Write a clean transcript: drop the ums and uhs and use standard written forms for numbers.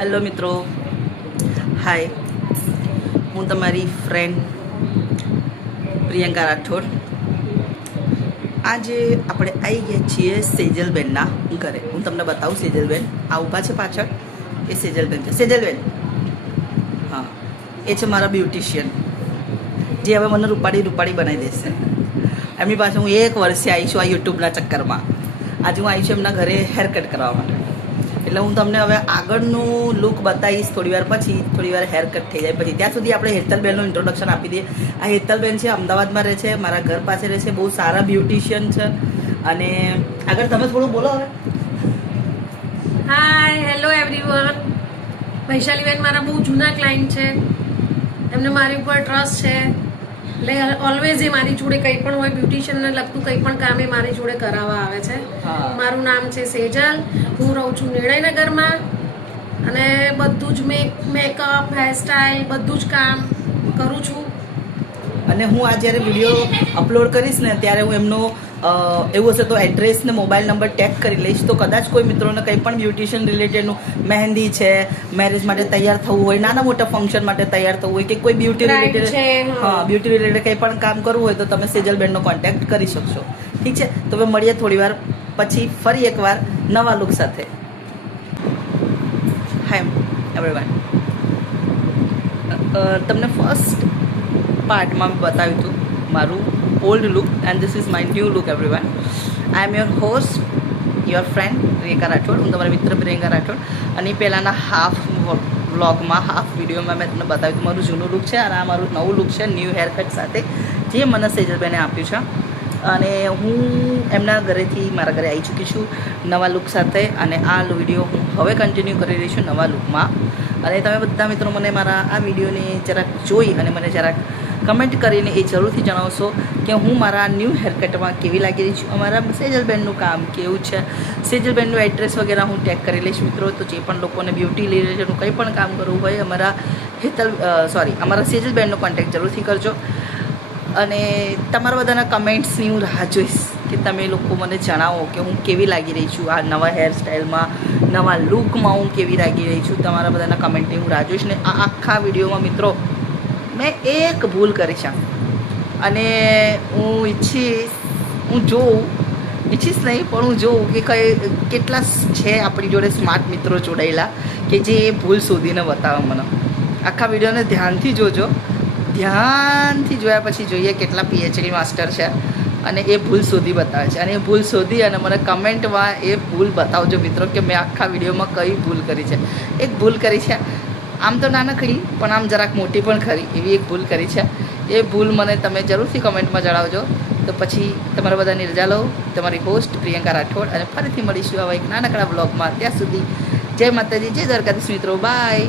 Hello મિત્રો, હાય. હું તમારી ફ્રેન્ડ પ્રિયંકા રાઠોડ. આજે આપણે આવી ગયા છીએ સેજલબેનના ઘરે. હું તમને બતાવું. સેજલબેન આ ઊભા છે પાછળ, એ સેજલબેન છે. સેજલબેન, હા, એ છે મારા બ્યુટિશિયન, જે હવે મને રૂપાળી બનાવી દેશે. એમની પાસે હું 1 વર્ષે આવી છું આ યુટ્યુબના ચક્કરમાં. આજે હું આવી છું એમના ઘરે હેર કટ કરવા માટે. એટલે હું તમને હવે આગળનું લુક બતાવીશ થોડી વાર પછી. થોડી વાર હેર કટ થઈ જાય પછી. ત્યાં સુધી આપણે હેતલબેનનું ઇન્ટ્રોડક્શન આપી દઈએ. આ હેતલબેન છે, અમદાવાદમાં રહે છે, મારા ઘર પાસે રહે છે, બહુ સારા બ્યુટિશિયન છે. અને આગળ તમે થોડું બોલો હવે. હાય, હેલો એવરીવન. વૈશાલીબેન મારા બહુ જૂના ક્લાયન્ટ છે, એમને મારી ઉપર ટ્રસ્ટ છે. એટલે ઓલવેઝ એ મારી જોડે કંઈ પણ હોય બ્યુટિશિયનને લગતું કંઈ પણ કામ એ મારી જોડે કરાવવા આવે છે. મારું નામ છે સેજલ. હું રહું છું નિર્ણયનગરમાં અને બધું જ મેકઅપ, હેરસ્ટાઈલ બધું જ કામ કરું છું. અને હું આ જ્યારે વિડીયો અપલોડ કરીશ ને ત્યારે હું એમનો એવું હશે તો એડ્રેસ ને મોબાઈલ નંબર ટેગ કરી લઈશ. તો કદાચ કોઈ મિત્રોને કંઈ પણ બ્યુટિશિયન રિલેટેડનું, મહેંદી છે, મેરેજ માટે તૈયાર થવું હોય, નાના મોટા ફંક્શન માટે તૈયાર થવું હોય, કે કોઈ બ્યુટી રિલેટેડ, હા, બ્યુટી રિલેટેડ કંઈ પણ કામ કરવું હોય તો તમે સેજલબેનનો કોન્ટેક્ટ કરી શકશો. ઠીક છે, તો હવે મળીએ થોડી વાર પછી ફરી એકવાર નવા લુક સાથે. Hi everyone. તમને ફર્સ્ટ પાર્ટમાં બતાવ્યું હતું મારું old look and this is my new look everyone. I M your host, your friend Priyanka Rathod. હું તમારા મિત્ર પ્રિયંકા રાઠોડ. અને પહેલાંના હાફ વ્લોગમાં, હાફ વિડીયોમાં મેં તમને બતાવ્યું હતું મારું જૂનું લુક છે અને આ મારું નવું લુક છે ન્યૂ હેરકટ સાથે, જે મને સેજલબેને આપ્યું છે. અને હું એમના ઘરેથી મારા ઘરે આવી ચૂકી છું નવા લુક સાથે. અને આ વિડીયો હું હવે કન્ટિન્યુ કરી રહી છું નવા લુકમાં. અને તમે બધા મિત્રો મને મારા આ વિડીયોને જરાક જોઈ અને મને જરાક કમેન્ટ કરીને એ જરૂરથી જણાવશો કે હું મારા ન્યૂ હેરકટમાં કેવી લાગી રહી છું. અમારા સેજલબેનનું કામ કેવું છે, સેજલબેનનું એડ્રેસ વગેરે હું ટેગ કરી લઈશ મિત્રો. તો જે પણ લોકોને બ્યુટી રિલેટેડનું કંઈ પણ કામ કરવું હોય અમારા સેજલબેનનો કોન્ટેક્ટ જરૂરથી કરજો. અને તમારા બધાના કમેન્ટ્સની હું રાહ જોઈશ કે તમે લોકો મને જણાવો કે હું કેવી લાગી રહી છું આ નવા હેરસ્ટાઈલમાં, નવા લુકમાં હું કેવી લાગી રહી છું. તમારા બધાના કમેન્ટની હું રાહ જોઈશ. ને આ આખા વિડીયોમાં મિત્રો મેં એક ભૂલ કરી છે અને હું ઈચ્છીશ નહીં પણ હું જોઉં કે કેટલા છે આપણી જોડે સ્માર્ટ મિત્રો જોડાયેલા કે જે એ ભૂલ શોધીને બતાવે મને. આખા વિડીયોને ધ્યાનથી જોજો. ધ્યાનથી જોયા પછી જોઈએ કેટલા પીએચડી માસ્ટર છે અને એ ભૂલ શોધી બતાવે છે. અને એ ભૂલ શોધી અને મને કમેન્ટમાં એ ભૂલ બતાવજો મિત્રો કે મેં આખા વિડીયોમાં કઈ ભૂલ કરી છે. એક ભૂલ કરી છે, આમ તો નાનકડી પણ આમ જરાક મોટી પણ ખરી, એવી એક ભૂલ કરી છે. એ ભૂલ મને તમે જરૂરથી કમેન્ટમાં જણાવજો. તો પછી તમારા બધાની રજા લઉં. તમારી હોસ્ટ પ્રિયંકા રાઠોડ. અને ફરીથી મળીશું આવા એક નાનકડા બ્લોગમાં. ત્યાં સુધી જય માતાજી, જય દ્વારકાધીશ મિત્રો. બાય.